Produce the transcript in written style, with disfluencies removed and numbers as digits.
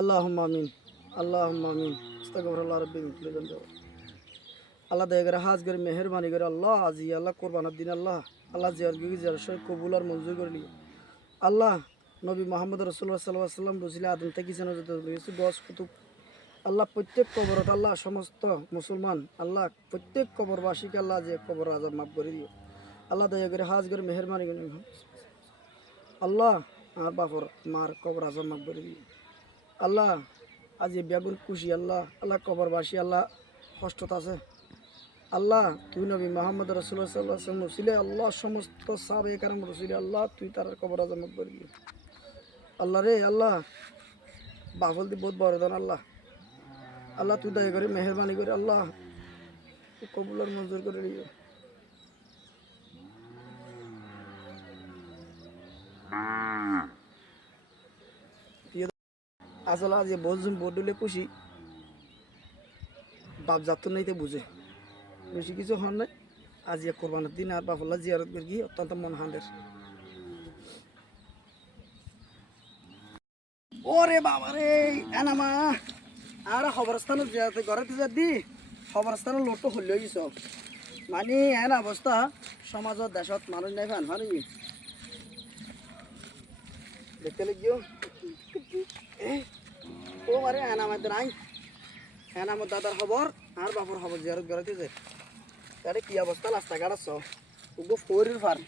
আল্লাহুম্মা আমিন আল্লাহুম্মা আমিন আস্তাগফিরুল্লাহ রাব্বি মিন কুল্লি যামবি। আল্লাহ দয়া করে হাজ করে মেহরবানি করে আল্লাহ আজি আল্লাহ কোরবানের দিন আল্লাহ আল্লাহ জিয়ার গিয়ে জিয়ার সই কবুল আর মঞ্জুর করে নিও আল্লাহ। নবী মোহাম্মদ রসুল্লাহ সাল্লাহ সাল্লাম রসিলে আদম থেকে যেন যত গছ কুতুব আল্লাহ প্রত্যেক কবরত আল্লাহ সমস্ত মুসলমান আল্লাহ প্রত্যেক কবরবাসীকে আল্লাহ যে কবর আজাব মাফ করে দিও আল্লাহ দয়া করে হাজ করে মেহরবানি করে আল্লাহ আর বাপর মার কবর আজাব মাফ করে দিও আল্লাহ। আজ বেগুন খুশি আল্লাহ আল্লাহ কবরবাসী আল্লাহ কষ্টত আছে আল্লাহ তুই নবী মোহাম্মদ রসুল্লাহ সাল্লাহ সাল্লাম রসিলে আল্লাহ সমস্ত সাবে কারণ রসিলে আল্লাহ তুই তার কবর আজাব মাফ করে দিও আল্লাহ রে আল্লাহ বাফল দি বহুত বড় দান আল্লাহ আল্লাহ তুই দয়া করে মেহরবানি করে আল্লাহ তুই কবুল আর মঞ্জুর করে দিও আসলে আজ বলছুন বডলে খুশি বাপ যাত নাইতে বুঝে বেশি কিছু হন নাই আজ কোরবানের দিন আর বাফল্লা জিয়ারত করে গিয়ে অত্যন্ত মন হাঁদের ওরে বাবা রে এনামা আর খবরস্থান জিয়ারত ঘরে দি খবরস্থানের লোটটো হলে গেছ মানে এন অবস্থা সমাজত দেশত মানুষ নাই ফান ফানি দেখতে লাগিও ও আরে এনামাদ নাই এনামত দাদার খবর আর বাপর খবর জিয়ারত ঘরে যে তারে কি অবস্থা রাস্তাঘাট আছ ওগো ফোরের ফার